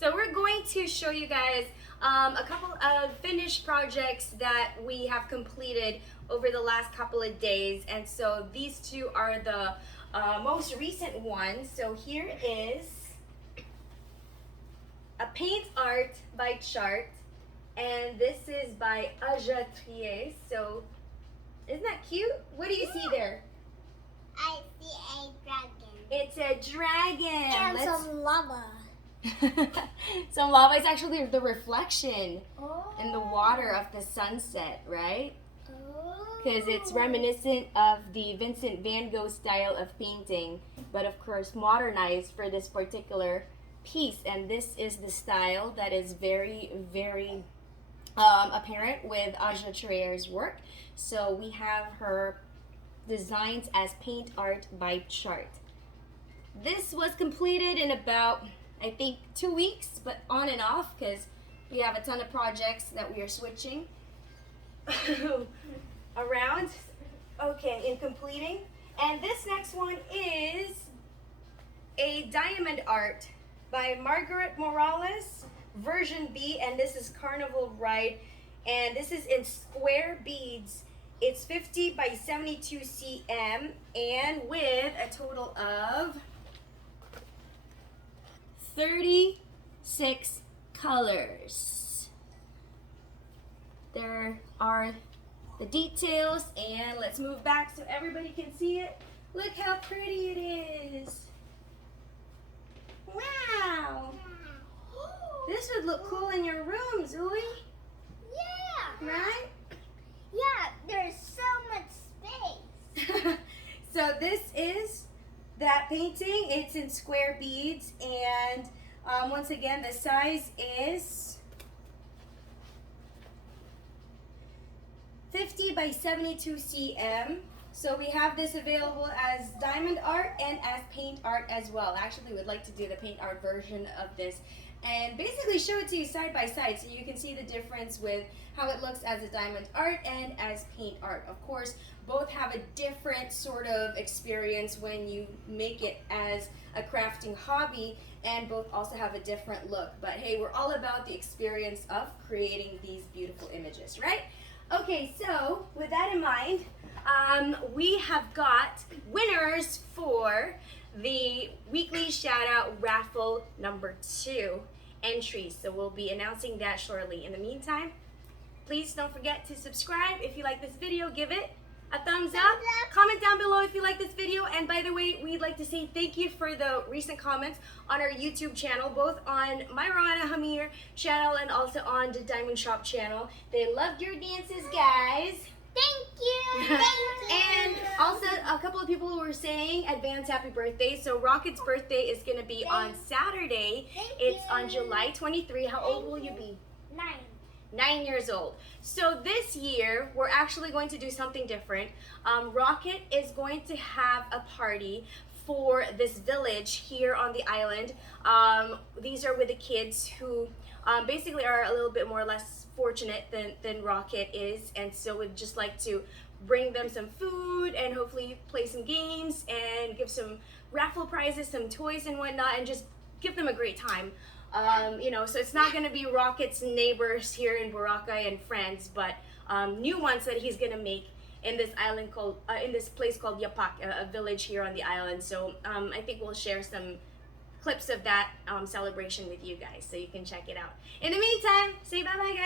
So we're going to show you guys a couple of finished projects that we have completed over the last couple of days. And so these two are the most recent ones. So here is a paint art by Chart, and this is by Aja Trier. So isn't that cute? What do you see there? I see a dragon. It's a dragon. And some lava. Some lava is actually the reflection Oh. in the water of the sunset, right? Oh. Because it's reminiscent of the Vincent van Gogh style of painting, but of course modernized for this particular piece. And this is the style that is very, very apparent with Aja Trier's work. So we have her designs as paint art by Chart. This was completed in about, I think, 2 weeks, but on and off because we have a ton of projects that we are switching around. Okay, in completing. And this next one is a diamond art by Margaret Morales, version B, and this is Carnival Ride, and this is in square beads. It's 50 by 72 cm and with a total of 36 colors. There are the details, and let's move back so everybody can see it. Look how pretty it is. Wow. This would look cool in your room, Zoe. Yeah. Right? Yeah, there's so much space. So this is that painting. It's in square beads, and once again the size is 50 by 72 cm. So we have this available as diamond art and as paint art as well. Actually, would like to do the paint art version of this and basically show it to you side by side so you can see the difference with how it looks as a diamond art and as paint art. Of course, both have a different sort of experience when you make it as a crafting hobby, and both also have a different look. But hey, we're all about the experience of creating these beautiful images, right? Okay, so with that in mind, we have got winners for the weekly shout out raffle number 2 entries. So we'll be announcing that shortly. In the meantime, please don't forget to subscribe. If you like this video, give it a thumbs up. Comment down below if you like this video. And by the way, we'd like to say thank you for the recent comments on our YouTube channel, both on my Rana Hamir channel and also on the Diamond Shop channel. They loved your dances, guys. Thank you. Thank you. And also a couple of people were saying advance happy birthday. So Rocket's birthday is going to be on Saturday. It's on July 23. How old will you be? 9. 9 years old. So this year we're actually going to do something different. Rocket is going to have a party for this village here on the island. These are with the kids who basically are a little bit more or less fortunate than Rocket is, and so we'd just like to bring them some food and hopefully play some games and give some raffle prizes, some toys and whatnot, and just give them a great time. You know, so it's not going to be Rocket's neighbors here in Boracay and friends, but new ones that he's going to make in this island called, in this place called Yapak, a village here on the island. So I think we'll share some clips of that celebration with you guys so you can check it out. In the meantime, say bye-bye, guys.